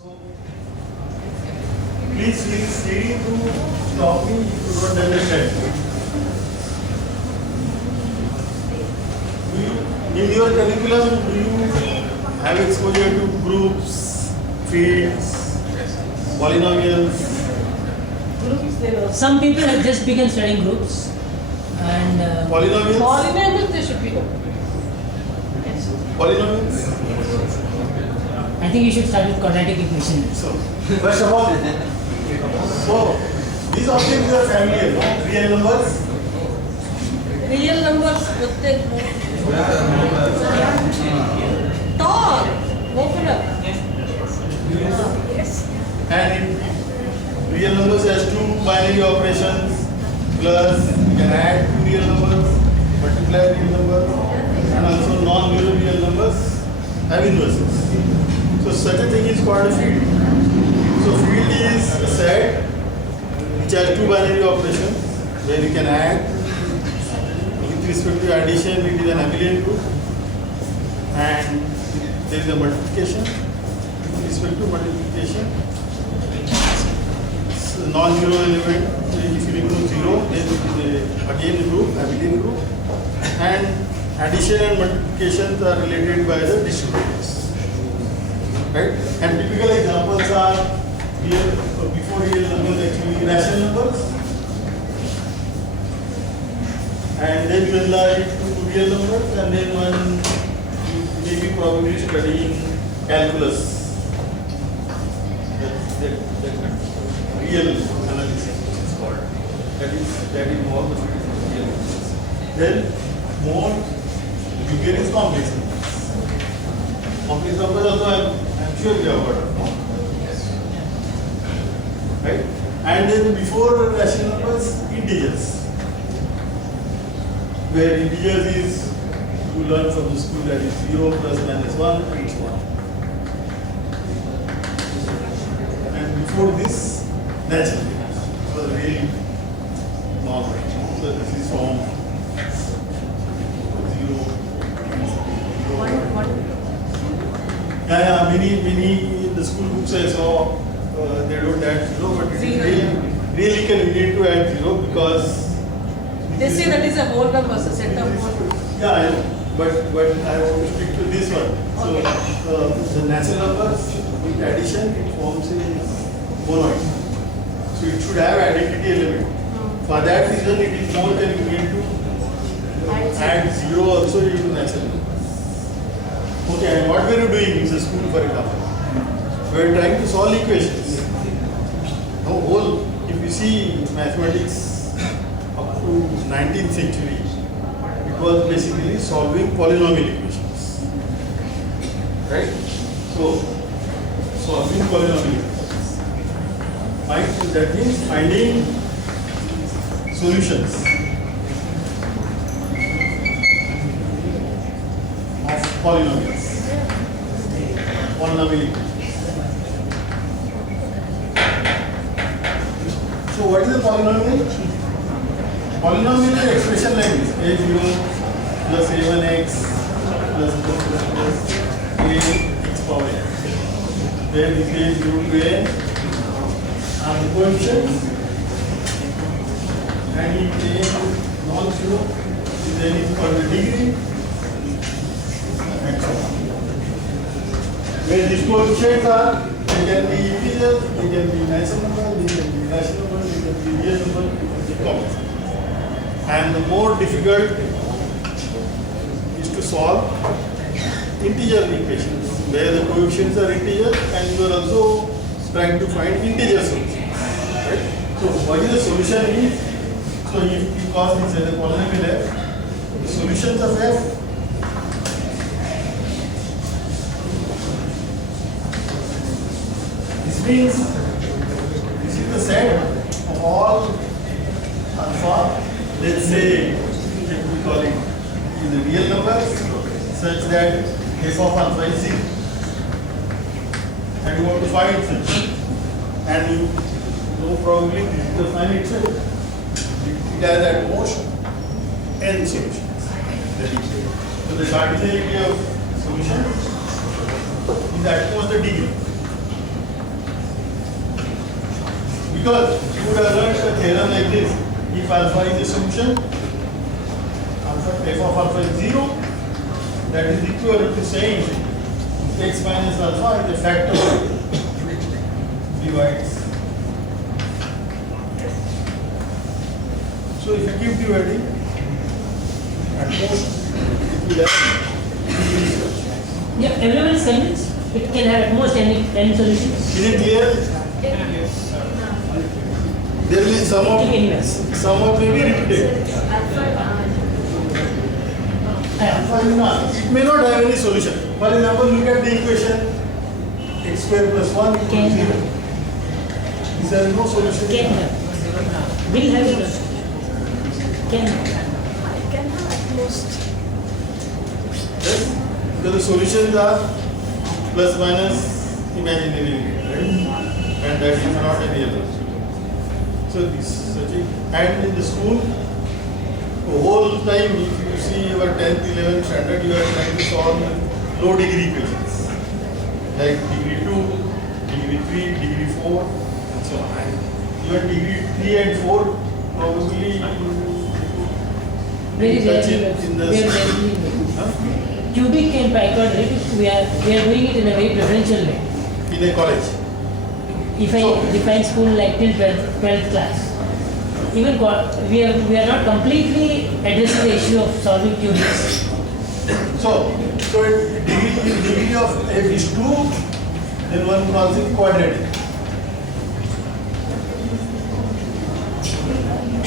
So please feel free to stop me if you don't understand. In your curriculum, do you have exposure to groups, fields, polynomials? Some people have just begun studying groups and Polynomials? Polynomials they should be known. Polynomials? I think you should start with quadratic equations. So, first of all, so these objects are familiar, no? Real numbers? Real numbers प्रत्येक talk open up. Yes. And if real numbers has two binary operations, plus you can add two real numbers, multiply real numbers, and also non-zero real numbers have inverses. So such a thing is called a field. So field is a set which has two binary operations where you can add. With respect to addition, it is an abelian group, and there is a multiplication. With respect to multiplication, non-zero element, if you remove zero, then it is again group, abelian group, and addition and multiplications are related by the distributors. Right? And typical examples are here, before real numbers actually rational numbers, and then you enlarge it to real numbers, and then one may be probably studying calculus. That real analysis is called. That is more the field of real analysis. Then more bigger is complex numbers. Complex numbers also I'm sure you have heard of, no? Yes. Right? And then before rational numbers, integers. Where integers is you learn from the school that is 0 plus minus 1 and so on. And before this, natural numbers. So really normal. So this is from 0. Yeah, many in the school books I saw they don't add 0, but it is really convenient to add 0 because They say that is a whole number, so set of whole. yeah, I know, but I want to stick to this one. So the natural numbers with addition it forms a monoid. So it should have identity element. For that reason, it is more convenient to add 0 also into natural numbers. Okay, and what were you doing in the school, for example? We were trying to solve equations. No whole, if you see mathematics up to 19th century, it was basically solving polynomial equations. Right? So, solving polynomial equations. That means finding solutions of polynomials. Polynomial equations. So what is a polynomial? Polynomial is expression like this: a0 plus a1x plus ax power n, where this is 0 to n are the coefficients, and if a is non-zero, then it is called the degree, and so on. Where these coefficients are, they can be integers, they can be natural numbers, they can be rational numbers, they can be real numbers, they can be complex. And the more difficult is to solve integer equations, where the coefficients are integers and you are also trying to find integer solutions. Right? So what is the solution is? So if you call this as a polynomial f, the solutions of f means this is the set of all alpha, let's say, we call it in the real numbers, such that f of alpha is 0. And you want to find such. And you know probably this is the finite set. It has at most n solutions. So the cardinality of solutions is at most the degree. Because you would have learned a theorem like this. If alpha is a solution, f of alpha is 0, that is equivalent to saying x minus alpha is a factor divides. So if you keep dividing, at most it will have. Yeah, everyone is convinced. It can have at most n solutions. Is it clear? There will be some of may be repeated. It may not have any solution. For example, look at the equation x square plus 1 equals Can 0. have. Is there no solution? Can have. Will have a solution. Can have. Can have at most. Yes? Because the solutions are plus minus imaginary, right? And that is not a real solution. So this such a, and in the school, the whole time if you see your 10th, 11th standard, you are trying to solve low degree equations. Like degree 2, degree 3, degree 4, and so on. And even degree 3 and 4 probably Very touch rarely. it in the Very rarely. huh? Cubic and picot, we are doing it in a very preferential way. In a college. If I define school like till 12th class, even we are not completely addressing the issue of solving cubics. So if degree of f is 2, then one calls it quadratic.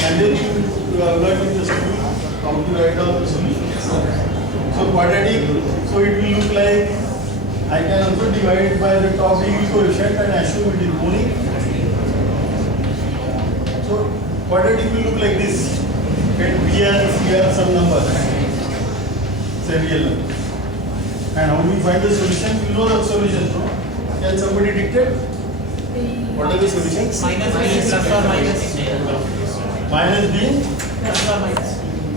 And then you learn in the school how to write down the solutions. So quadratic, so it will look like, I can also divide it by the top degree coefficient and assume it is monic. So quadratic will look like this. Get B and C are some numbers. Say real number. And how do we find the solution? You know the solution, no? Can somebody dictate? What are the solutions? Minus b plus or minus Minus B plus or minus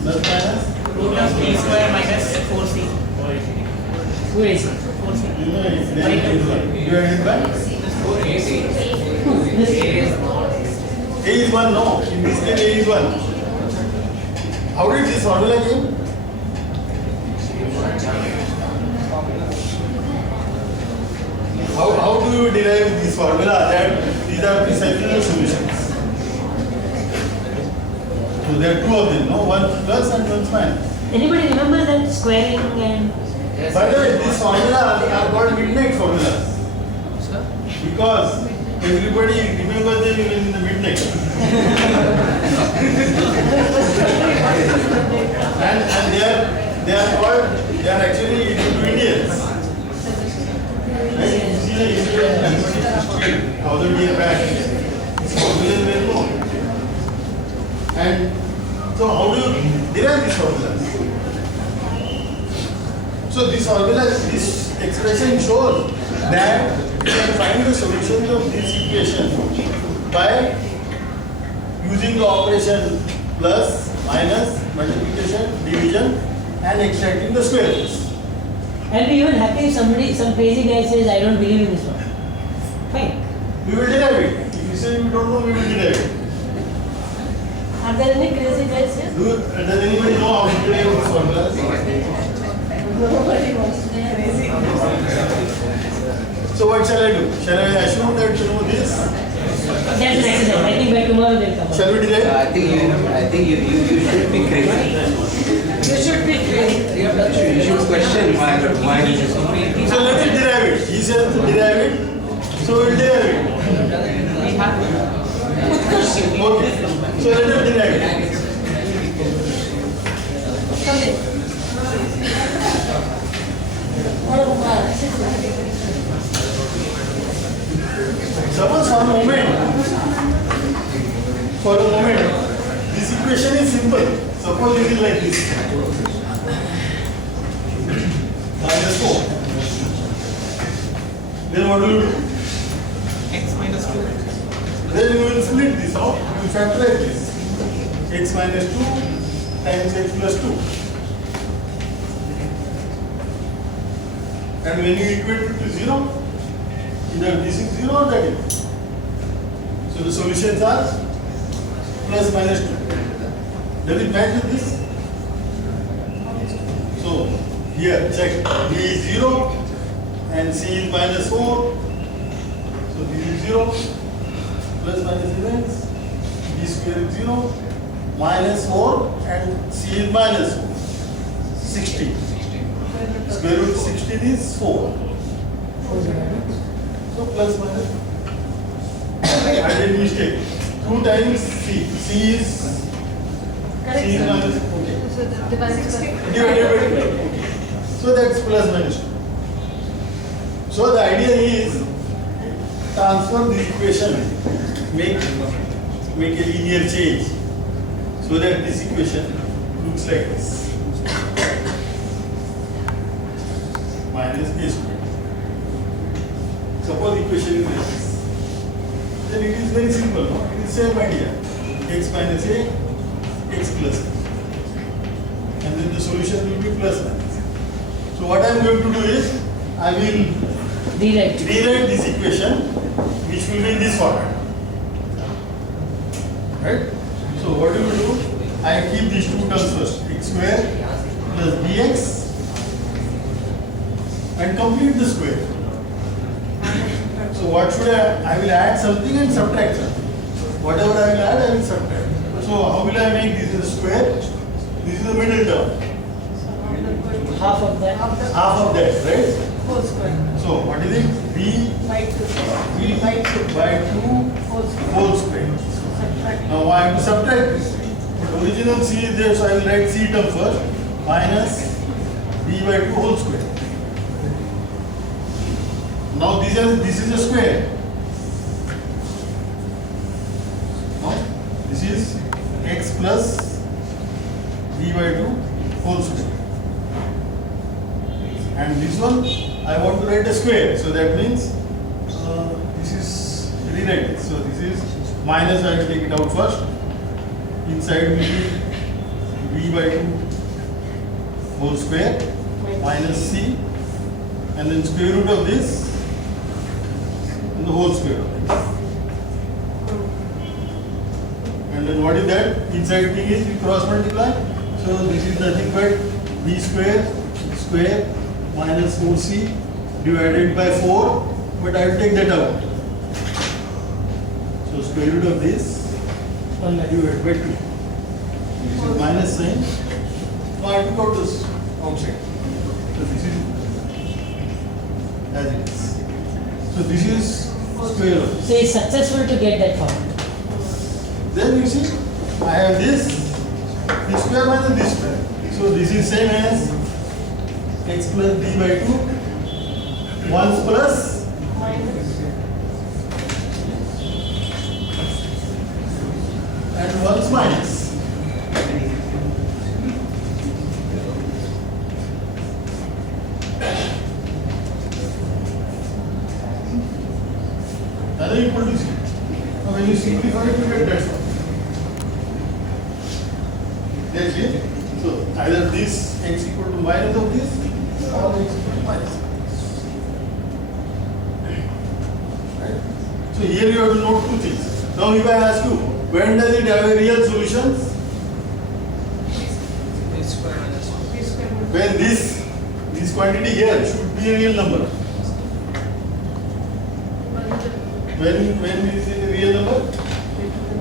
plus minus. root of b square minus 4c. Who is it? 4c. You know, it's divided by A is 1, no. In this case, A is 1. How did this formula came? How do you derive this formula that these are precisely the solutions? So there are two of them, no? One plus and one minus. Anybody remember that squaring and By the way, this formula are called midnight formulas. Because everybody remembers them even in the midnight. and they are actually Indo-Indians. Right? You see the Indian mathematics history, 1000 years back. These formulas were known. And so how do you derive these formulas? So this formula, this expression shows that you can find the solutions of this equation by using the operation plus, minus, multiplication, division and extracting the square roots. I'll be even happy if some crazy guy says I don't believe in this one. Fine. We will derive it. If you say we don't know, we will derive it. Are there any crazy guys here? Does anybody know how to derive this formula? Nobody wants to be crazy. So what shall I do? Shall I assume that you know this? That's an exercise. I think by tomorrow they'll come. Shall we derive? I think you should be crazy. You should be crazy. You should question why. So let us derive it. He says to derive it. So we'll derive it. Okay. So let us derive it. Come in. Suppose for a moment, this equation is simple. Suppose it is like this. Minus 4. Then what do you do? X minus 2. Then you will split this out. You will factorize this. X minus 2 times x plus 2. And when you equate it to 0, either this is 0 or that is. So the solutions are plus minus 2. Does it match with this? So here check B is 0 and C is minus 4. So this is 0 plus minus remains B square is 0 minus 4 and C is minus 4. 16. Square root 16 is 4. So plus minus. I did mistake. 2 times C. C is Correct, C is sir. minus. Okay. So the divided by Divided by 2. Okay. So that's plus minus 2. So the idea is transfer this equation, make a linear change so that this equation looks like this. Minus a square. Suppose equation is this. Then it is very simple, no? It is same idea. X minus a, x plus a. And then the solution will be plus minus. So what I am going to do is, I will Rewrite. rewrite this equation, which will be in this format. Right? So what do you do? I keep these two terms first, x square plus bx, and complete the square. So what should I will add something and subtract something. Whatever I will add, I will subtract. So how will I make this a square? This is the middle term. Half of that. Half of that, right? whole square. So what is it? B By 2. B by 2 Whole square. whole square. Subtract. Now I have to subtract this. But original C is there, so I will write C term first. Minus B by 2 whole square. Now this is a square. Now this is x plus B by 2 whole square. And this one I want to write a square, so that means this is rewrite it. So this is minus, I will take it out first. Inside will be b by 2 whole square minus c, and then square root of this and the whole square of this. And then what is that? Inside thing is we cross multiply. So this is nothing but b square minus 4c divided by 4, but I will take that out. So square root of this divided by 2. This is minus sign. Now I took out this outside. So this is as it is. So this is square root. So it's successful to get that form. Then you see, I have this square minus this square. So this is same as x plus b by 2, 1 plus Minus. and 1 minus. Another equal to 0. Now when you simplify it, you get that form. That's it. So either this x equal to minus of this or x equal to minus. Right? So here you have to note two things. Now if I ask you, when does it have a real solution? B square minus 1. B square minus When this quantity here should be a real number. When is it a real number?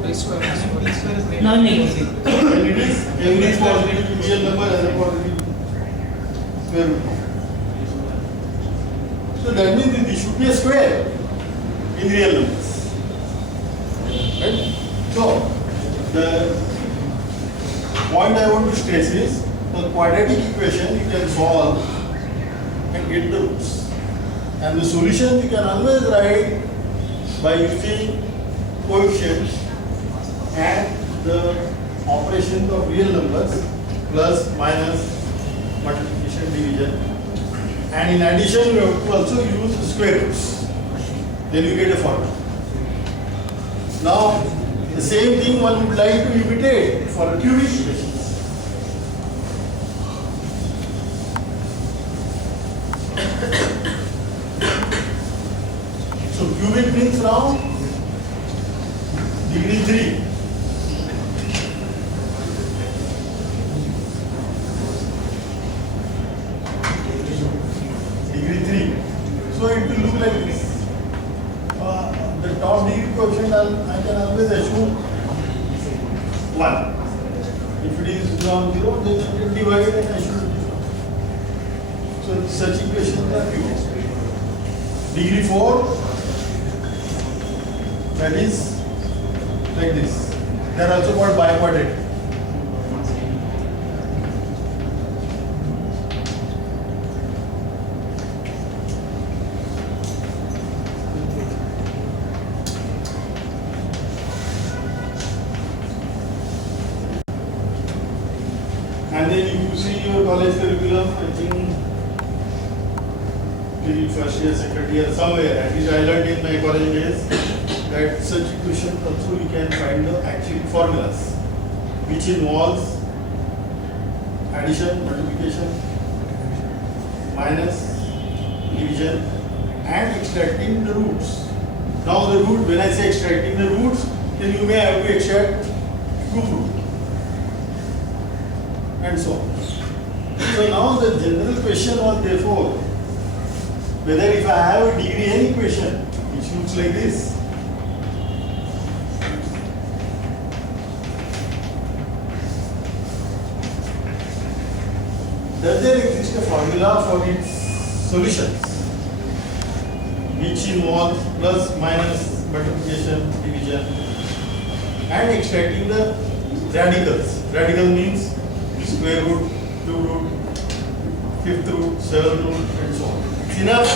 B square minus 4. B square is greater Non-negative. When it is every positive real number as a positive square root. So that means this should be a square in real numbers. Right? So the point I want to stress is the quadratic equation you can solve and get the roots. And the solution you can always write by using coefficients and the operations of real numbers, plus, minus, multiplication, division. And in addition, you have to also use square roots. Then you get a formula. Now, the same thing one would like to imitate for cubic equations. So cubic means now Degree 3. Degree 3. So it will look like this. The top degree coefficient I can always assume 1. If it is from 0, then I can divide it and assume it is 1. So such equations are used. Degree 4, that is like this. They are also called biquadratic. And then if you see your college curriculum, I think till first year, second year, somewhere, at least I learned in my college days, that such equations also we can find the actual formulas, which involves addition, multiplication, minus, division, and extracting the roots. Now the root, when I say extracting the roots, then you may have to extract cube root, and so on. So now the general question was therefore, whether if I have a degree n equation, which looks like this, does there exist a formula for its solutions, which involves plus, minus, multiplication, division, and extracting the radicals. Radical means square root, cube root, fifth root, seventh root, and so on. It's enough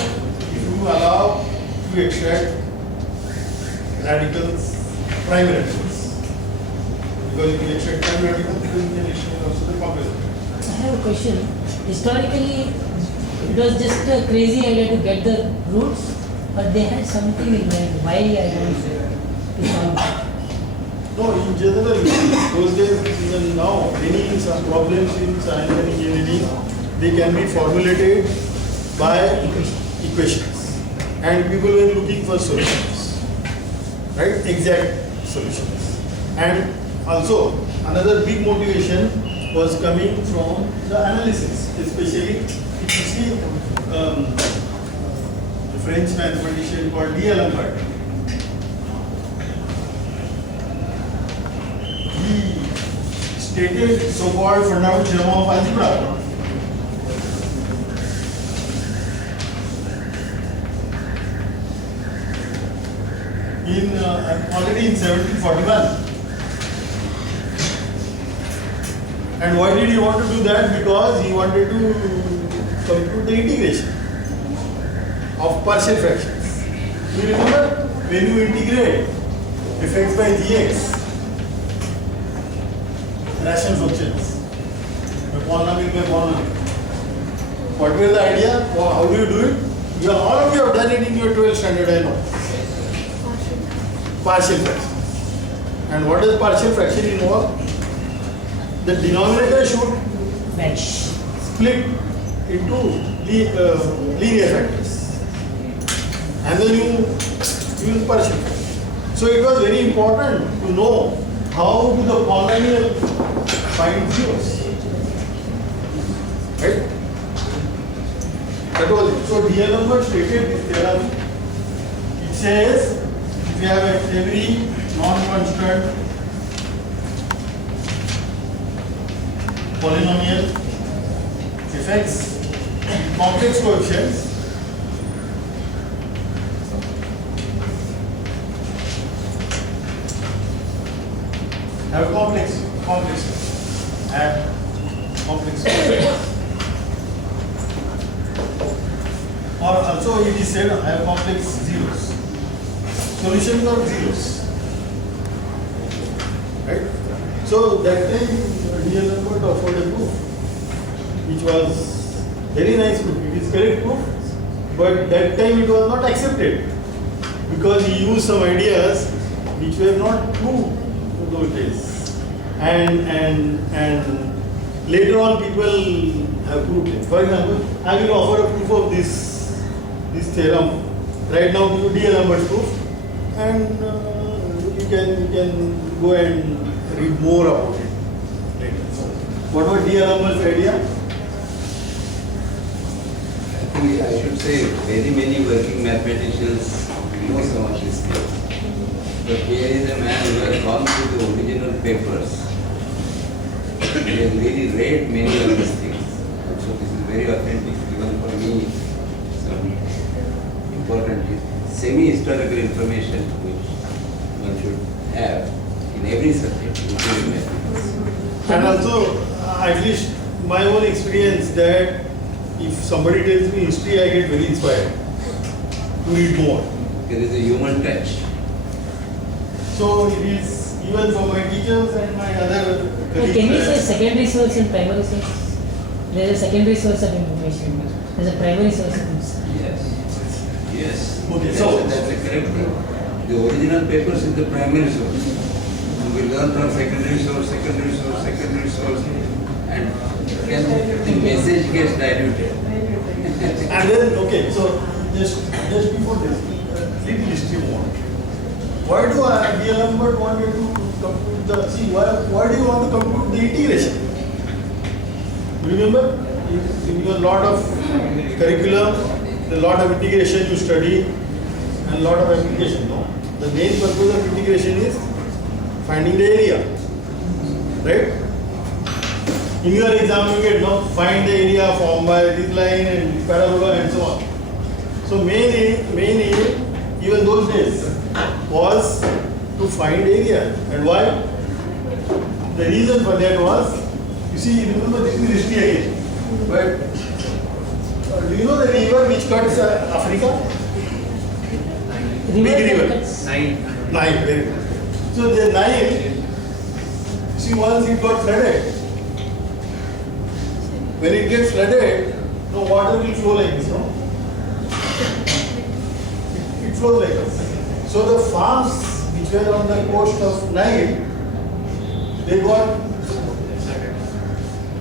if you allow to extract radicals, prime radicals. Because if you extract prime radicals, then you can extract also the complex radicals. I have a question. Historically, it was just a crazy idea to get the roots, but they had something in mind. Why I don't know to solve it. No, in general, those days, even now, many some problems in science and engineering, they can be formulated by equations. And people were looking for solutions, right? Exact solutions. And also, another big motivation was coming from the analysis, especially if you see the French mathematician called D'Alembert. He stated so-called fundamental theorem of algebra. Already in 1741. And why did he want to do that? Because he wanted to compute the integration of partial fractions. You remember when you integrate fx by gx, rational functions, polynomial by polynomial. What was the idea? How do you do it? All of you have done it in your 12th standard, I know. Partial fraction. And what does partial fraction involve? The denominator should Match. split into linear factors. And then you use partial fraction. So it was very important to know how do the polynomial find zeros. Right? That was it. So D'Alembert stated this theorem. It says if you have every non-constant polynomial fx complex coefficients, have complex coefficients. Or also it is said have complex zeros. Solutions are zeros. Right? So that time D'Alembert offered a proof, which was very nice proof. It is correct proof, but that time it was not accepted because he used some ideas which were not true in those days. And later on people have proved it. For example, I will offer a proof of this theorem right now to D'Alembert's proof, and can go and read more about it later. So, what was D.L.M.'s idea? I think I should say very many working mathematicians know some of these things. But here is a man who has gone through the original papers. He has really read many of these things. So this is very authentic, even for me, some important semi-historical information which one should have in every subject, including mathematics. And also, at least my own experience that if somebody tells me history, I get very inspired to read more. There is a human touch. So it is even for my teachers and my other colleagues. Can we say that- secondary source and primary source? There is a secondary source of information. There is a primary source of information. Yes. Yes. Okay, That's- so- that's a correct thing. The original papers is the primary source. And we learn from secondary source, secondary source, secondary source, and then the message gets diluted. And then, okay, so just before this, little history more. Why do D.L. Lambert wanted to compute the, see, why do you want to compute the integration? Remember, in a lot of curriculum, a lot of integration you study, and a lot of application, no? The main purpose of integration is finding the area, right? In your exam, you get now find the area formed by this line and parabola and so on. So main aim, even those days, was to find area. And why? The reason for that was, you see, remember this is history again. But do you know the river which cuts Africa? Big river. Nile, very good. So the Nile, see, once it got flooded, when it gets flooded, no water will flow like this, no? It flows like this. So the farms which were on the coast of Nile, they got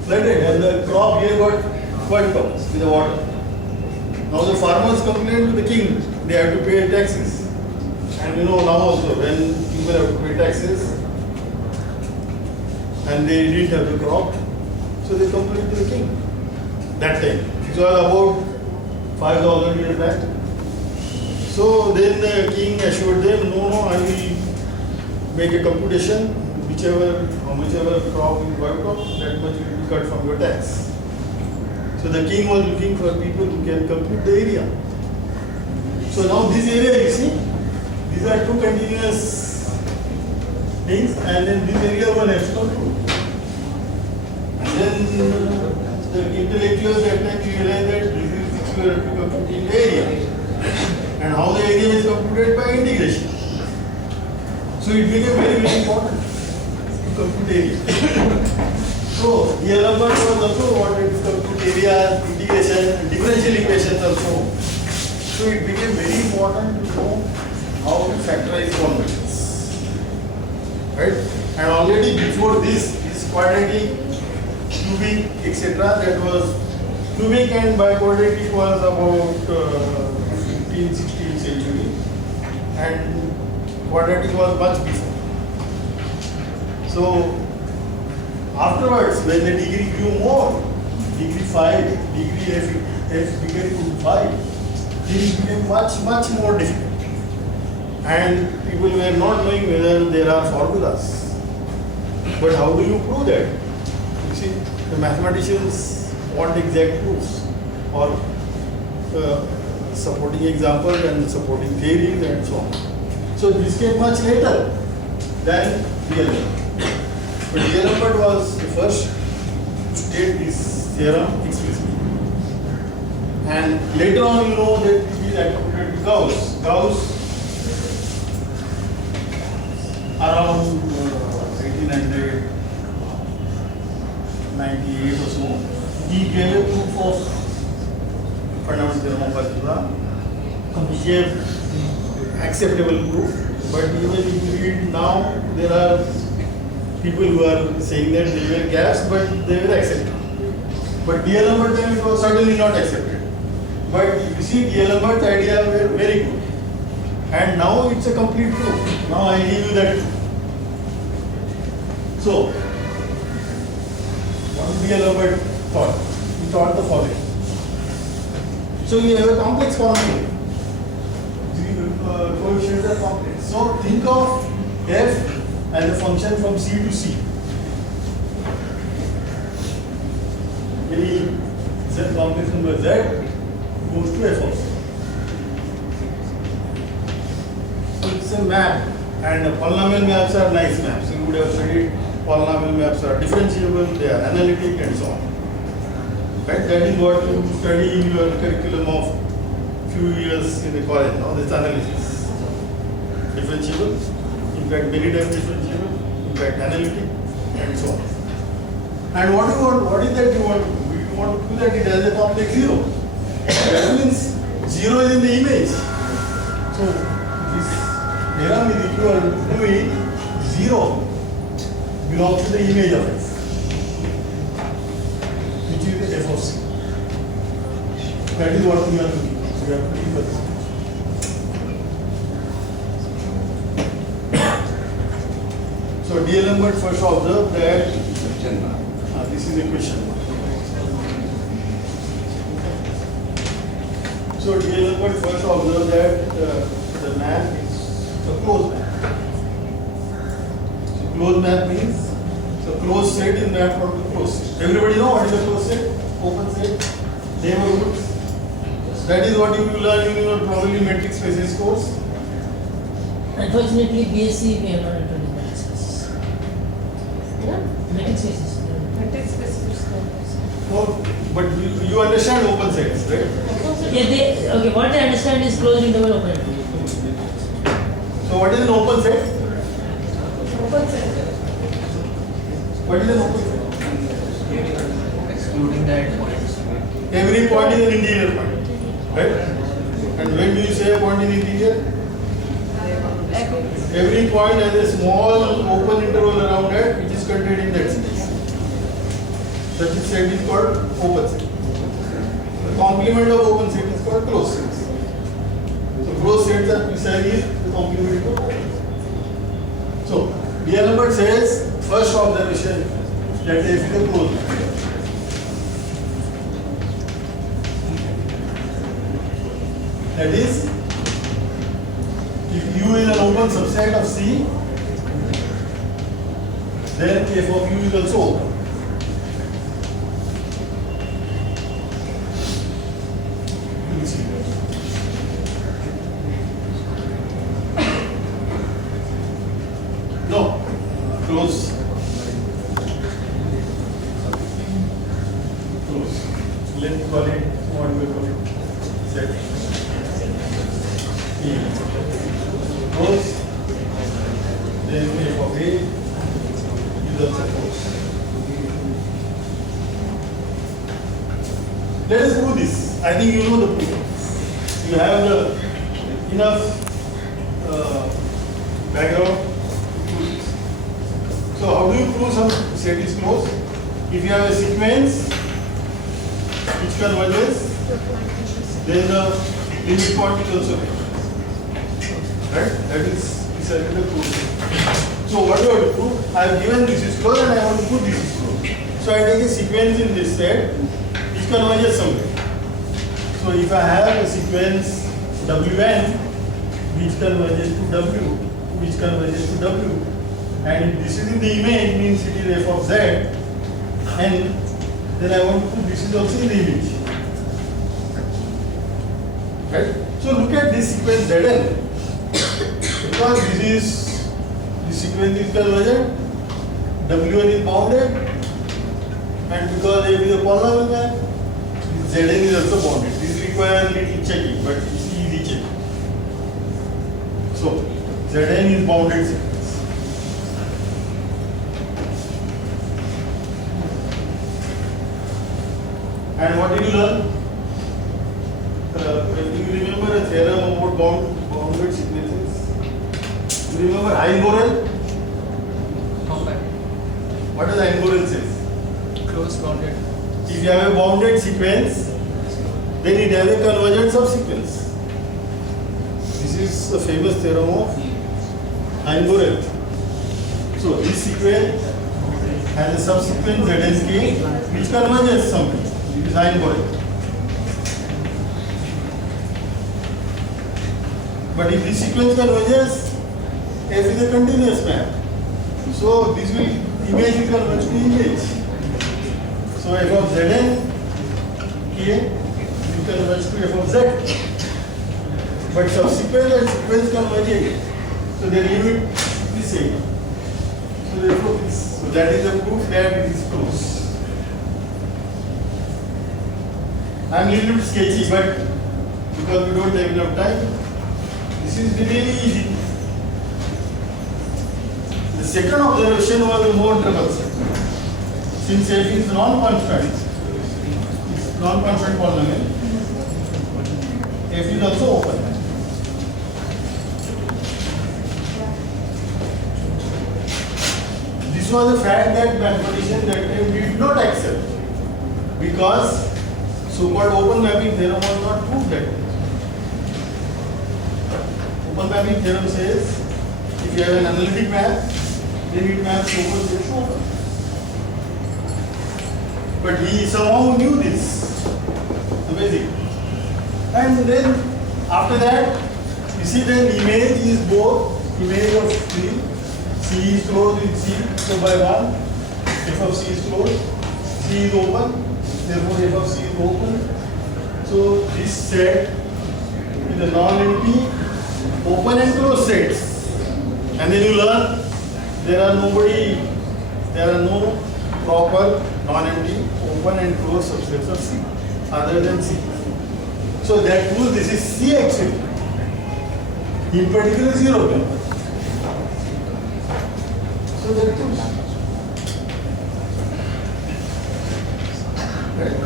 flooded and the crop here got wiped out with the water. Now the farmers complained to the king, they have to pay taxes. And you know now also when people have to pay taxes and they didn't have the crop, so they complained to the king. That time. It was about 5,000 years back. So then the king assured them, no, I will make a computation, how much ever crop is wiped out, that much will be cut from your tax. So the king was looking for people who can compute the area. So now this area, you see, these are two continuous things, and then this area one has to compute. And then the intellectuals at that time realized that this is equal to computing the area. And how the area is computed by integration. So it became very, very important to compute area. So D.L. Lambert was also wanted to compute area, integration, differential equations also. So it became very important to know how to factorize polynomials. Right? And already before this quadratic, cubic, etc. that was cubic and biquadratic was about 15th, 16th century, and quadratic was much before. So afterwards, when the degree grew more, degree 5, degree f became to 5, things became much more difficult. And people were not knowing whether there are formulas. But how do you prove that? You see, the mathematicians want exact proofs or supporting examples and supporting theories and so on. So this came much later than D.L. But D.L. Lambert was the first to state this theorem explicitly. And later on, you know that this is attributed to Gauss. Gauss, around 1898 or so, he gave a proof of fundamental theorem of algebra. He gave acceptable proof, but even if you read now, there are people who are saying that there were gaps, but they were accepted. But D.L. Lambert time it was certainly not accepted. But you see, D.L. Lambert's idea were very good. And now it's a complete proof. Now I give you that proof. So, what D. L. Hubbard thought? He thought the following. So we have a complex formula. Coefficients are complex. So think of f as a function from C to C. Any z complex number z goes to f of c. So it's a map, and polynomial maps are nice maps. You would have studied polynomial maps are differentiable, they are analytic, and so on. Right? That is what you study in your curriculum of few years in the college. Now this analysis, differentiable, in fact many times differentiable, in fact analytic, and so on. And what do you want? What is that you want to do? You want to do that it has a complex zero. That means zero is in the image. So this theorem is equal to zero belongs to the image of x, which is the f of c. That is what we are looking for. We are looking for this. So D. L. Hubbard first observed that Question mark. this is a question mark. So D. L. Hubbard first observed that the map is a closed map. So closed map means so closed set is mapped onto closed set. Everybody know what is a closed set? Open set, neighborhoods. That is what you will learn in your probably metric spaces course. Unfortunately, BSc we have not introduced metric spaces. Yeah? Metric spaces. Metric spaces. Oh, but you understand open sets, right? Yeah, okay. What they understand is closed interval open interval. So what is an open set? Open set. What is an open set? Excluding that point. Every point is an interior point, right? And when do you say a point is interior? Every point has a small open interval around it which is contained in that space. Such a set is called open set. The complement of open set is called closed sets. So closed sets are precisely the complement of open sets. So D. L. Hubbard says first observation that f is a closed map. That is, if U is an open subset of C, then f of U is also open. You will see that. No, close. Close. Let's call it, what do we call it? Set. Close. Then f of A is also close. Let us prove this. I think you know the proof. You have the enough background. So how do you prove some set is closed? If you have a sequence which converges, then the limit point is also there. Right? That is decided the proof. So what do I have to prove? I have given this is closed and I want to put this is closed. So I take a sequence in this set which converges somewhere. So if I have a sequence Wn which converges to W, which converges to W, and if this is in the image means it is f of z, and then I want to put this is also in the image. Right? So look at this sequence Zn. Because this sequence is convergent, W1 is bounded, and because f is a polynomial map, Zn is also bounded. This requires little checking, but it's easy checking. So Zn is bounded sequence. And what did you learn? Do you remember a theorem about bounded sequences? Do you remember Hein-Borel? Compact. What does Hein-Borel say? Close bounded. If you have a bounded sequence, then it has a convergent subsequence. This is is the famous theorem of Einborel. So this sequence has a subsequent Zn which converges something. It is Einborel. But if this sequence converges, F is a continuous map. So this image will converge to image. So F of Zn here will converge to F of Z. But subsequent and sequence converge again. So the limit is the same. So therefore so that is the proof that it is close. I am a little bit sketchy, but because we don't have enough time, this is really easy. The second observation was more troublesome. Since F is non-constant polynomial, F is also open. This was a fact that mathematicians that time did not accept because so-called open mapping theorem was not proved that way. Open mapping theorem says if you have an analytic map, then it maps open to open. But he somehow knew this, amazing. And then after that, you see then image is both image of C. C is closed with C, so by 1, F of C is closed, C is open, therefore F of C is open. So this set is a non-empty open and closed sets. And then you learn there are no proper non-empty open and closed subsets of C other than C. So that proves this is C actually. In particular 0 number. So that proves. Right?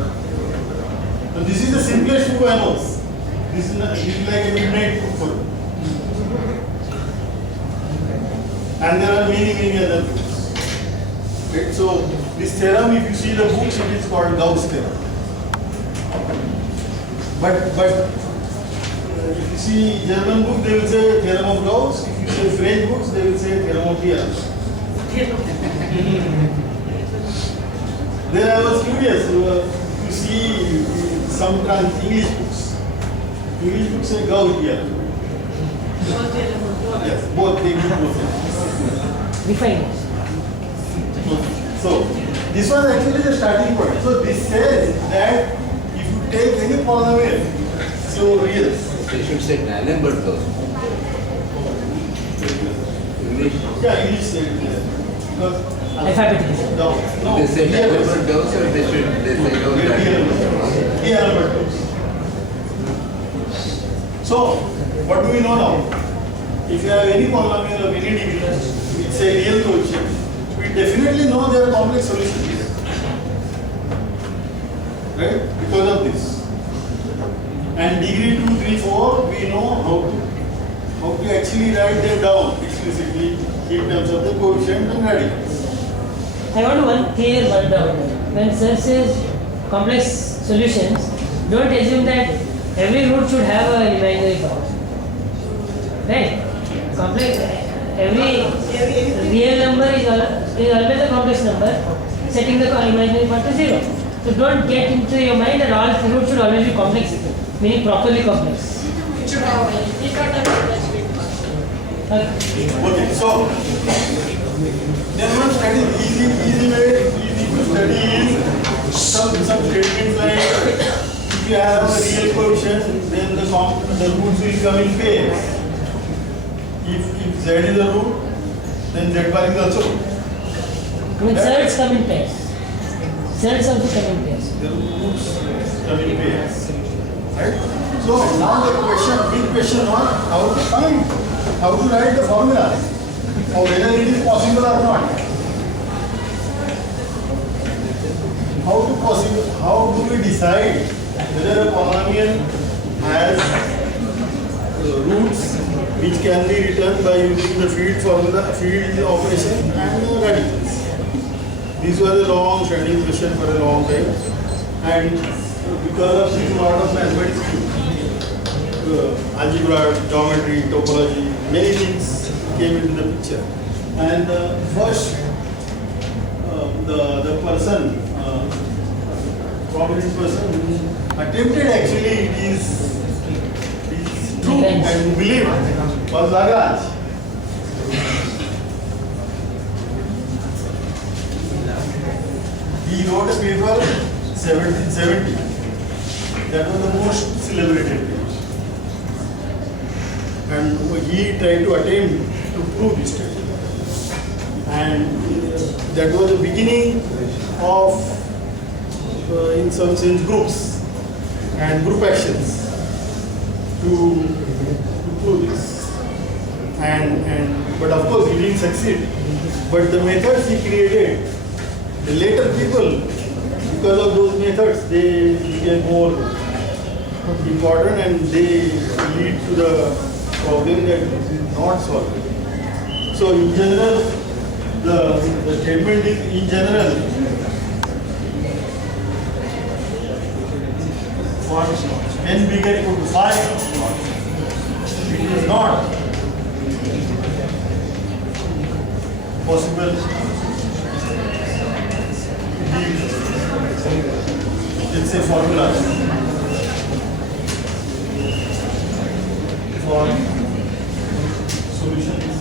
So this is the simplest proof I know. This is like a midnight proof for you. And there are many other proofs. Right? So this theorem, if you see the books, it is called Gauss theorem. But if you see German book, they will say theorem of Gauss. If you see French books, they will say theorem of Diaz. Then I was curious to see some English books. English books say Gauss Diaz. Yes, both they give both. Define. So this was actually the starting point. So this says that if you take any polynomial, so reals. They should say D'Alembert though. English. Yeah, English said because Alphabetically. no, They say D'Alembert Gauss or they say Gauss D'Alembert. So what do we know now? If you have any polynomial of any degree, it's a real coefficient. We definitely know there are complex solutions here. Right? Because of this. And degree 2, 3, 4, we know how to actually write them down explicitly in terms of the coefficient and radicals. I want one clear one doubt. When sir says complex solutions, don't assume that every root should have an imaginary part. Right? Complex, every real number is always a complex number, setting the imaginary part to 0. So don't get into your mind that all roots should always be complex, meaning properly complex. It should have it not have Okay, so then one study easy way to study is some statements like if you have a real coefficient, then the roots will come in pairs. If Z is a root, then Z bar is also root. With surds come in pairs. Surds also come in pairs. The roots come in pairs. Right? So now the big question was how to find, how to write the formula, or whether it is possible or not. How do we decide whether a polynomial has roots which can be written by using the field formula, field operation and radicals? This was a long standing question for a long time, and because of this, a lot of mathematics. algebra, geometry, topology, many things came into the picture. And first, the person, prominent person who attempted actually it is true and believed was Lagrange. He wrote a paper 1770 that was the most celebrated paper. And he tried to attempt to prove this theory. And that was the beginning of, in some sense, groups and group actions to prove this. But of course, he didn't succeed. But the methods he created, the later people, because of those methods, they became more important and they lead to the problem that is not solved. So in general, the statement is in general for n bigger equal to 5, it is not possible. Let's say formula for solutions.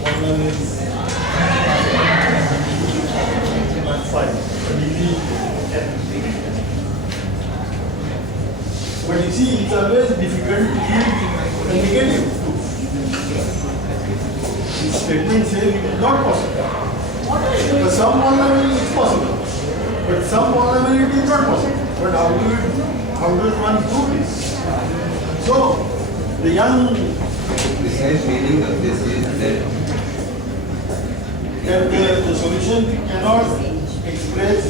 Formula is 5. But you see, it's always difficult to give a negative proof. This statement says it is not possible. For some polynomial it is possible, but some polynomial it is not possible. But how does one prove this? So, the young Precise meaning of this is that the solution cannot express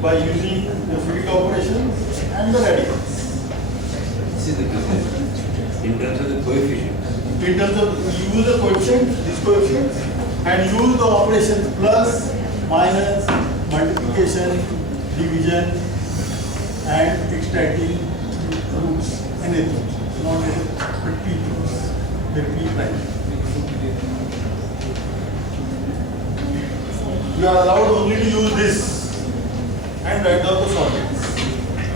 by using the field operations and the radicals. this is the precise in terms of the coefficients. In terms of use the coefficient, this coefficient, and use the operations plus, minus, multiplication, division, and extracting roots, anything, not anything, but p roots, the p prime. You are allowed only to use this and write down the solvents.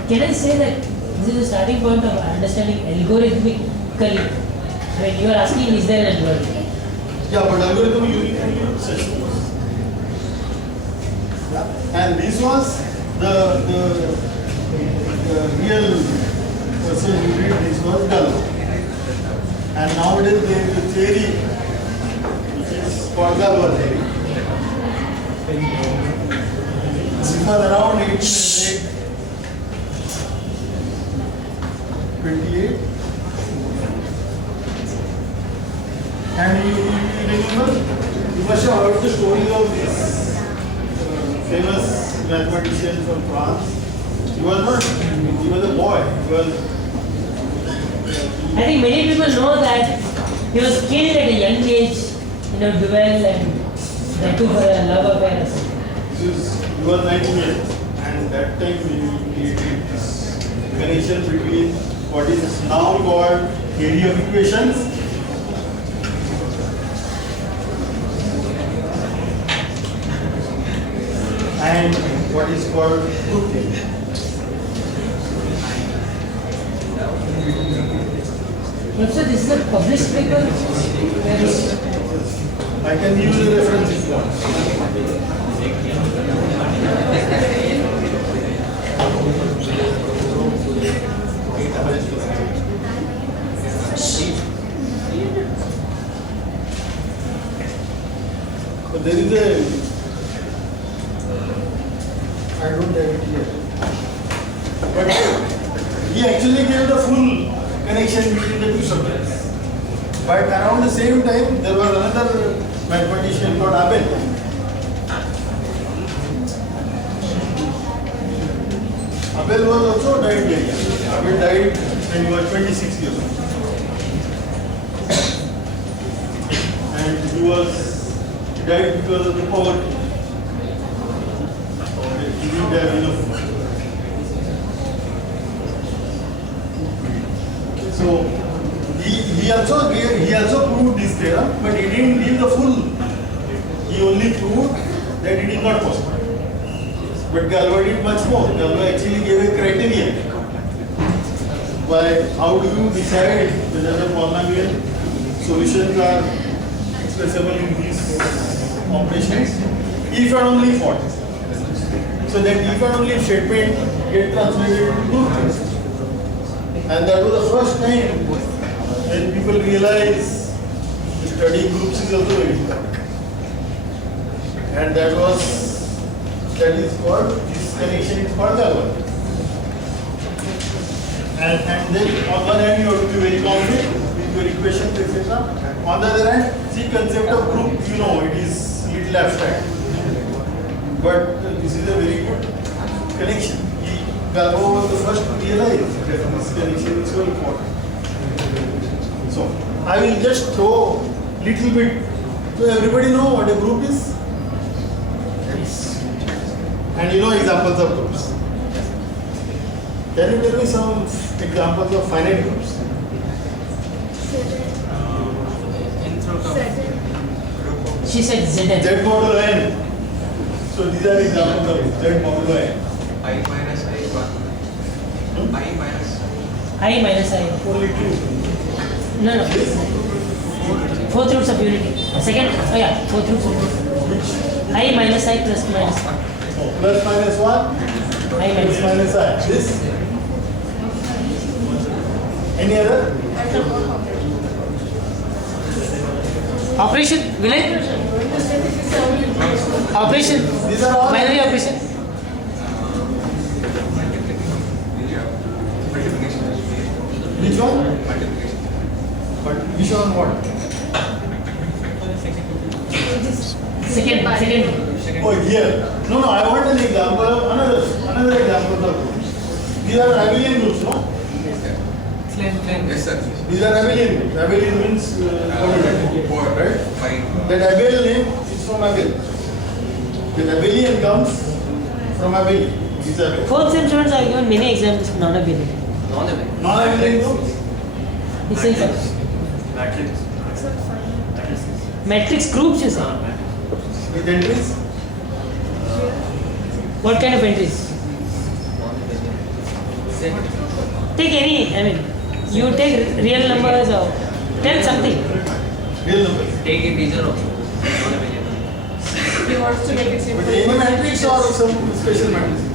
Can I say that this is the starting point of understanding algorithmically? I mean, you are asking, is there an algorithm? Yeah, but algorithm using such things. Yeah. And this was the real person who did this was Galois. And nowadays there is a theory which is called Galois theory. This was around 1828. And you remember, you must have heard the story of this famous mathematician from France. He was a boy. I think many people know that he was killed at a young age in a duel and that too for a love affair or something. He was 19 years old, and that time he created this connection between what is now called theory of equations and what is called group theory. So this is a published paper? Where is it? I can use the reference if you want. But there is a, I don't have it here. But he actually gave the full connection between the two subjects. But around the same time, there was another mathematician called Abel. Abel was also died very young. Abel died when he was 26 years old. And he died because of the poverty. He didn't have enough. So he also proved this theorem, but he didn't give the full. He only proved that it is not possible. But Galois did much more. Galois actually gave a criterion. Why? How do you decide whether the polynomial solutions are expressible in these operations? If and only if what? So that if and only if statement get translated into group. And that was the first time when people realize studying groups is also very important. And that is called, this connection is called Galois. And then on one hand you have to be very concrete with your equations, etc. On the other hand, see concept of group, you know, it is little abstract. But this is a very good connection. Galois was the first to realize that this connection is so important. So I will just throw little bit so everybody know what a group is. And you know examples of groups. Can you tell me some examples of finite groups? She said Zn. Z modulo n. So these are examples of Z modulo n. I minus I1. I minus I minus I. Only two. No. Fourth roots of unity. Second, fourth roots of unity. Which? I minus I plus minus 1. Oh, plus minus 1. I Plus minus minus I. This? Any other? Operation, Vinay? Operation. These are all. Binary operation. Which one? multiplication. But which one what? Second. Oh, here. No, I want an example of another example of groups. These are abelian groups, no? Yes, sir. These are abelian groups. Abelian means commutative, right? Fine. That Abel name is from Abel. That abelian comes from Abel. These are Fourth sem students are given many examples of non-ability. non-abelian groups. He says matrix groups, you say. With entries. What kind of entries? Take any, you take real numbers or tell something. Real numbers. Take integer also. He wants to make it simple. But any matrix or some special matrices.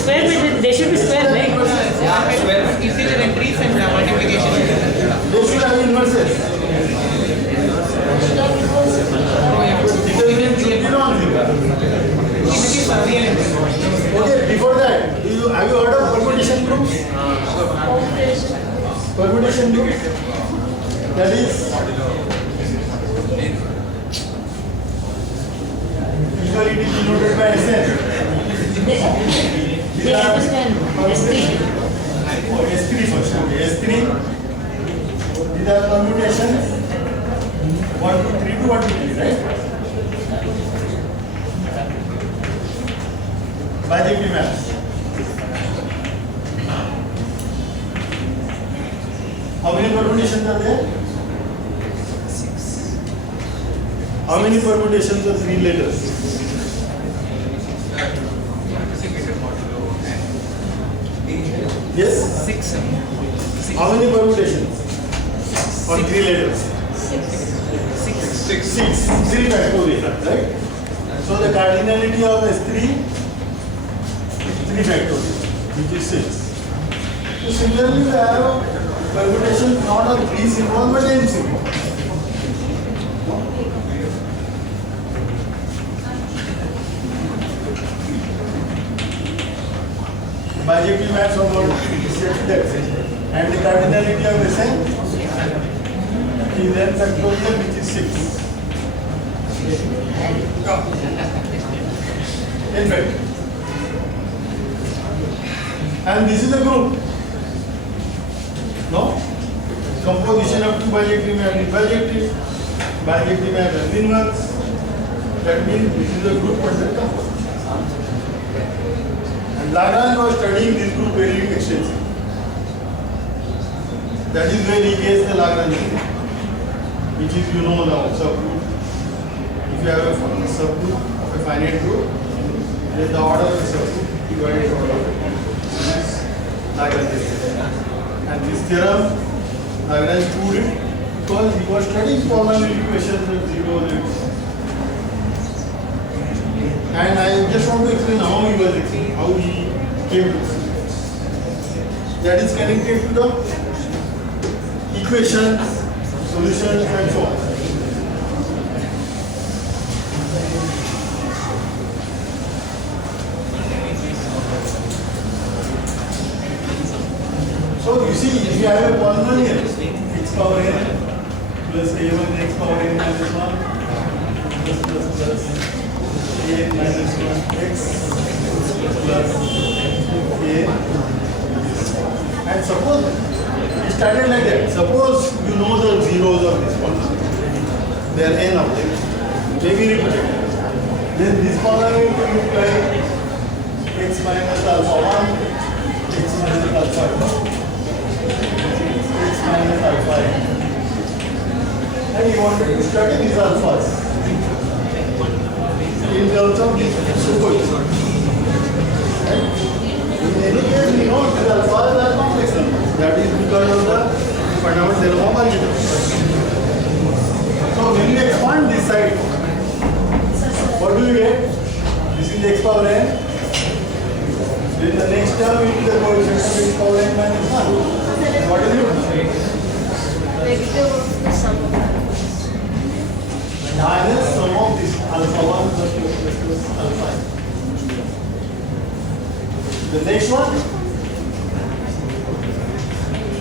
Square matrix, they should be square, right? Yeah, square integer entries and multiplication. They should have inverses. Determinant should be non-zero. Okay, before that, have you heard of permutation groups? Permutation group? That is usually it is denoted by Sn. They understand S3. Oh, S3 first. Okay, S3. These are permutations. 1 to 3 to 1 to 3, right? Bijective maps. How many permutations are there? 6. How many permutations of 3 letters? Multiplicated modulo and Yes? 6. How many permutations? On 3 letters? 6. 6. 3 factorial, right? So the cardinality of S3 is 3 factorial, which is 6. So similarly, we have permutation not of 3 symbols but n symbols. Bijective maps are about that, and the cardinality of Sn is n factorial, which is 6. In fact, and this is a group. No? Composition of 2 bijective map is bijective, bijective map has inverse. That means this is a group under composition. And Lagrange was studying this group very extensively. That is where he gets the Lagrange, which is now subgroup. If you have a subgroup of a finite group, then the order of the subgroup divided order is Lagrange. And this theorem, Lagrange proved it because he was studying polynomial equations of zeros. And I just want to explain how he came to this. That is connected to the equations, solutions, and so on. So you see, if you have a polynomial, x power n plus a1 x power n minus 1 plus a minus 1 x plus a. And suppose it started like that. Suppose you know the zeros of this polynomial. There are n of them. Maybe repeated. Then this polynomial will look like x minus alpha 1, x minus alpha 2. X minus alpha n. And you wanted to study these alphas in terms of this superposition. Right? In any case, we know these alphas are complex numbers. That is because of the fundamental theorem of algebra. So when you expand this side, what do you get? This is x power n. Then the next term will be the coefficient of x power n minus 1. What is it? Negative of the sum of alphas. Minus sum of this alpha 1 plus alpha n. The next one,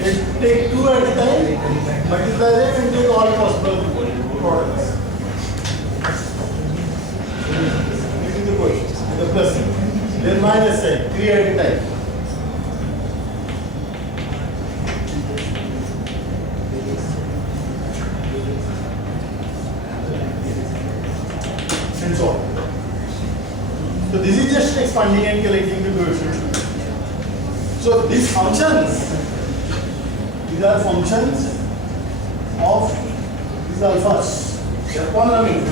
let's take 2 at a time, multiply them and take all possible products. This is the question, the plus sign. Then minus sign, 3 at a time. And so on. So this is just expanding and collecting the coefficients. So these functions, these are functions of these alphas. They are polynomial.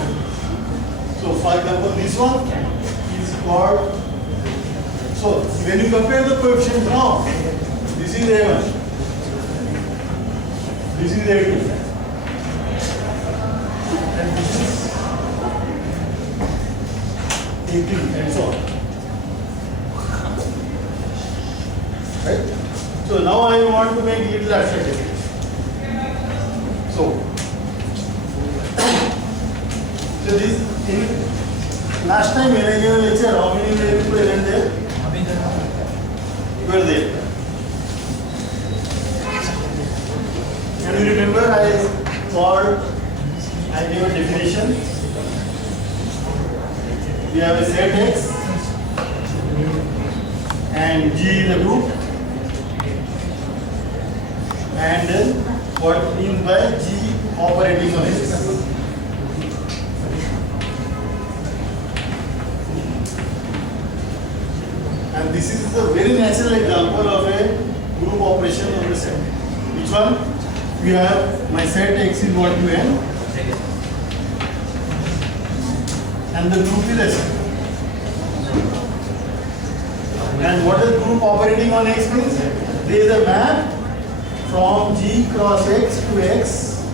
So for example, this one is called. So when you compare the coefficients now, this is A1, this is A2, and this is A3, and so on. Right? So now I want to make little abstract. So this in last time when I gave a lecture, how many people were there? You were there. Can you remember I gave a definition. We have a set X and G is a group. And then what means by G operating on X? And this is a very natural example of a group operation on the set. Which one? We have my set X is what you n, and the group is S. And what is group operating on X means? There is a map from G cross X to X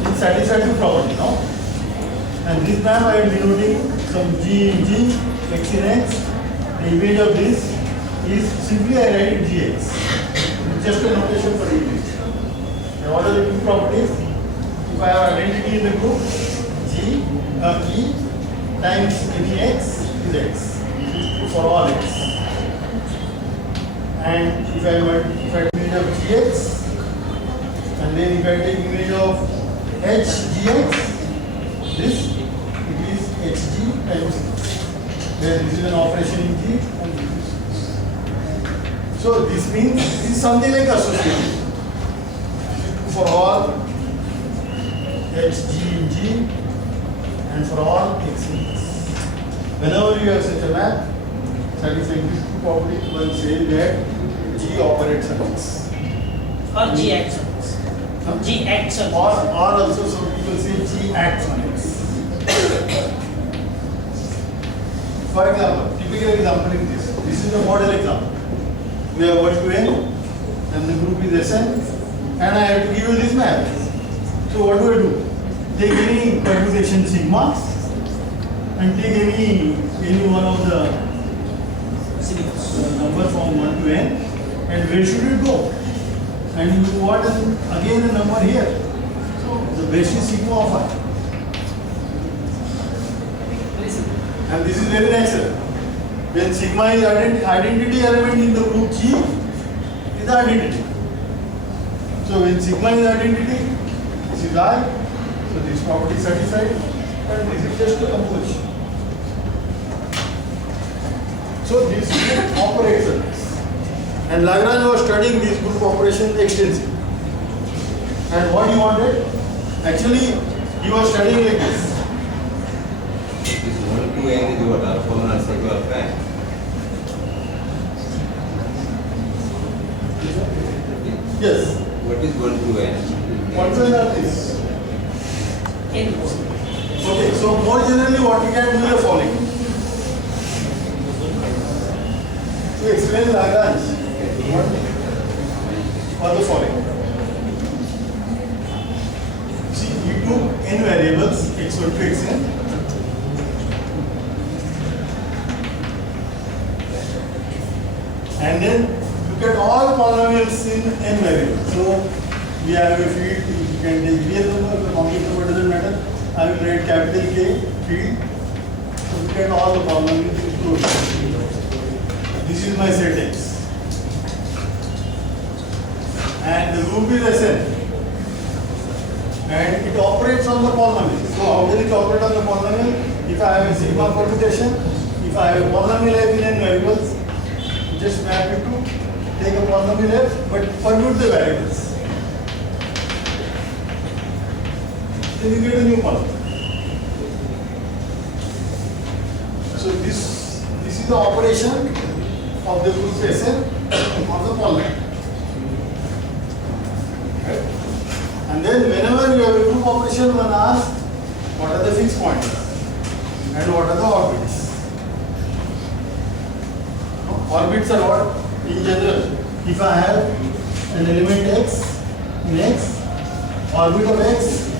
in satisfactory property, no? And this map I am denoting some G in G, X in X. The image of this is simply I write it Gx. It's just a notation for image. And what are the two properties? If I have identity in the group, G, E times any X is X for all X. And if I take image of Gx, and then if I take image of Hgx, this it is Hg times X. Where this is an operation in G and this is. So this means this is something like association. For all Hg in G and for all X in X. Whenever you have such a map, satisfying these two properties, one says that G operates on X. Or G acts on X. Huh? G acts on Or X. also some people say G acts on X. For example, typical example is this. This is the model example. We have 1 to n and the group is Sn and I have to give you this map. So what do? Take any permutation sigma and take any one of the number from 1 to n and where should it go? And you want again a number here. So the basis sigma of I. And this is very natural. When sigma is identity element in the group G is identity. So when sigma is identity, this is I. So this property is satisfied and this is just a composition. So this group operates on this. And Lagrange was studying this group operation extensively. And what he wanted? Actually, he was studying like this. This 1 to n is what? Orthogonal circular fan. Yes. What is 1 to n? What will are this? N. Okay, so more generally what we can do is the following. To explain Lagrange, what the following. See, we took n variables, x1 to xn. And then look at all polynomials in n variables. So we have a field, you can take real number, the complex number doesn't matter. I will write capital K field. So look at all the polynomials included. This is my set X. And the group is Sn. And it operates on the polynomial. So how does it operate on the polynomial? If I have a sigma permutation, if I have a polynomial f in n variables, just map it to take a polynomial f, but permute the variables. Then you get a new polynomial. So this is the operation of the group Sn on the polynomial. Right? And then whenever you have a group operation, one asks what are the fixed points and what are the orbits. Orbits are what? In general, if I have an element x in x, orbit of x,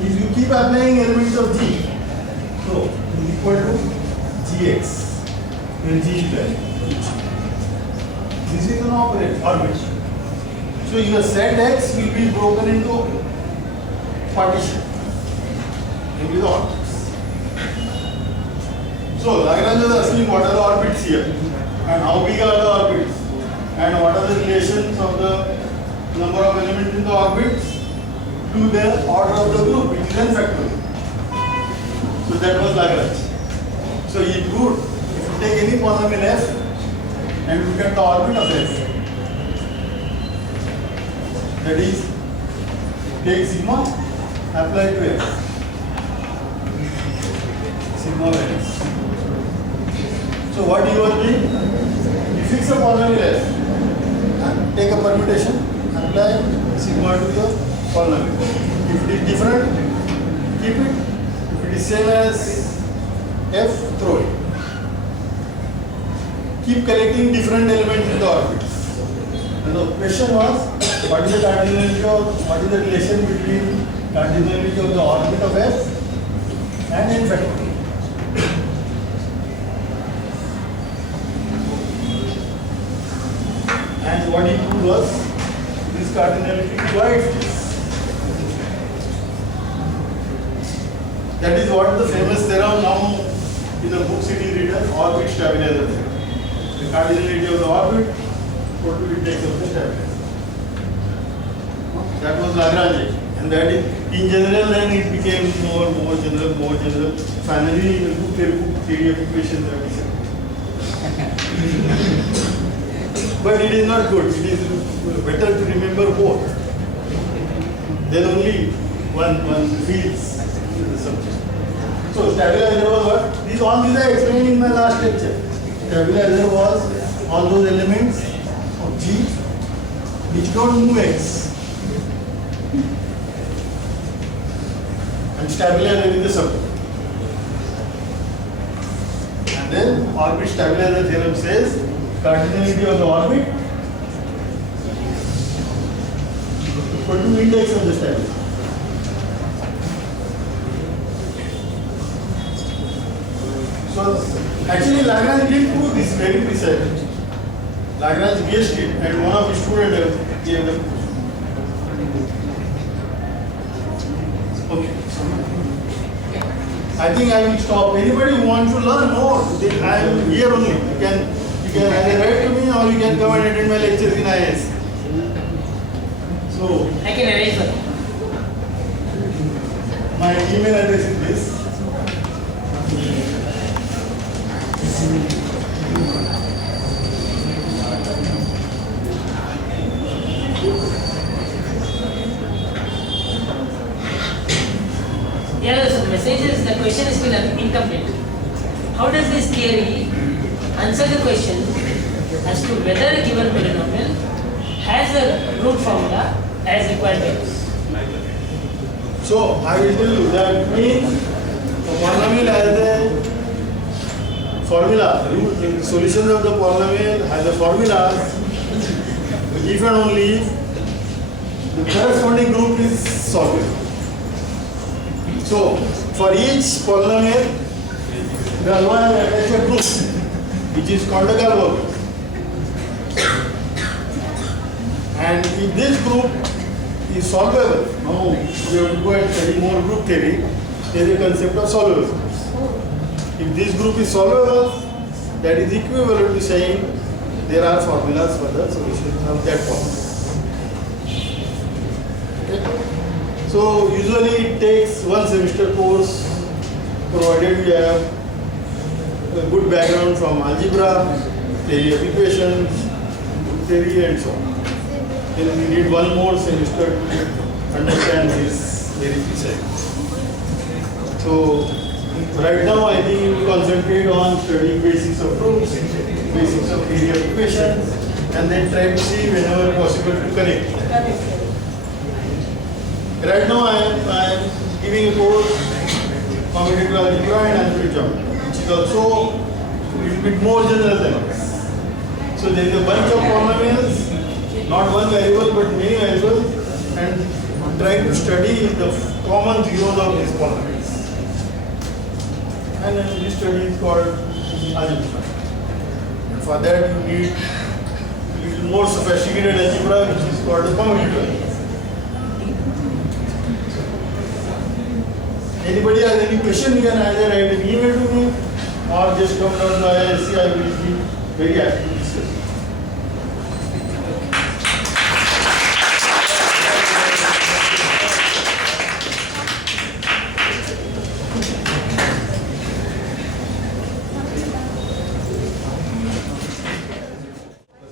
if you keep applying elements of g, so is equal to gx when g is value. This is an orbit. So your set x will be broken into partition into the orbits. So Lagrange is asking what are the orbits here and how big are the orbits and what are the relations of the number of elements in the orbits to the order of the group, which is n factorial. So that was Lagrange. So he proved if you take any polynomial f and look at the orbit of f, that is take sigma, apply to f, sigma varies. So what you are doing? You fix a polynomial f and take a permutation, apply sigma to the polynomial. If it is different, keep it. If it is same as f, throw it. Keep collecting different elements in the orbits. And the question was, what is the cardinality of, what is the relation between cardinality of the orbit of f and n factorial? And what he proved was this cardinality divides this. That is what the famous theorem now in the books it is written, orbit stabilizer theorem. The cardinality of the orbit equal to index of the stabilizer. That was Lagrange. And that in general then it became more general. Finally in the book theory of equations that is. But it is not good. It is better to remember both. Then only one feels the subject. So stabilizer was what? All these I explained in my last lecture. Stabilizer was all those elements of G which don't move X. And stabilizer is the subject. And then orbit stabilizer theorem says cardinality of the orbit equal to index of the stabilizer. So actually Lagrange didn't do this very precisely. Lagrange guessed it and one of his students gave them. Okay. I think I will stop. Anybody who wants to learn more, I am here only. You can either write to me or you can come and attend my lectures in IS. So I can arrange for that. my email address is this. Yeah, the message is the question is still incomplete. How does this theory answer the question as to whether a given polynomial has a root formula as required by us? So I will tell you that means a polynomial has a formula. The solution of the polynomial has a formula if and only if the corresponding group is solvable. So for each polynomial there is one attached group which is called the Galois group. And if this group is solvable, now we have to go and study more group theory, there is a concept of solvable groups. If this group is solvable, that is equivalent to saying there are formulas for the solution of that problem. Okay? So usually it takes one semester course, provided we have a good background from algebra, theory of equations, group theory and so on. Then we need one more semester to understand this very precisely. So right now I think we will concentrate on studying basics of proofs, basics of theory of equations, and then try to see whenever possible to connect. Right now I am giving a course commutative algebra and algebraic geometry, which is also a little bit more general than this. So there is a bunch of polynomials, not one variable but many variables, and trying to study the common zeros of these polynomials. And then this study is called algebra. And for that you need a little more sophisticated algebra, which is called the commutative algebra. Anybody has any question, you can either write an email to me or just come down to IISc. I will be very happy to discuss.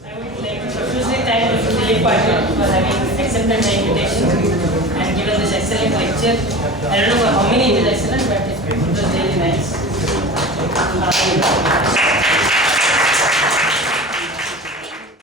I would like to profusely thank the Philip Patil for having accepted my invitation and given this excellent lecture. I don't know how many it is excellent, but it was really nice.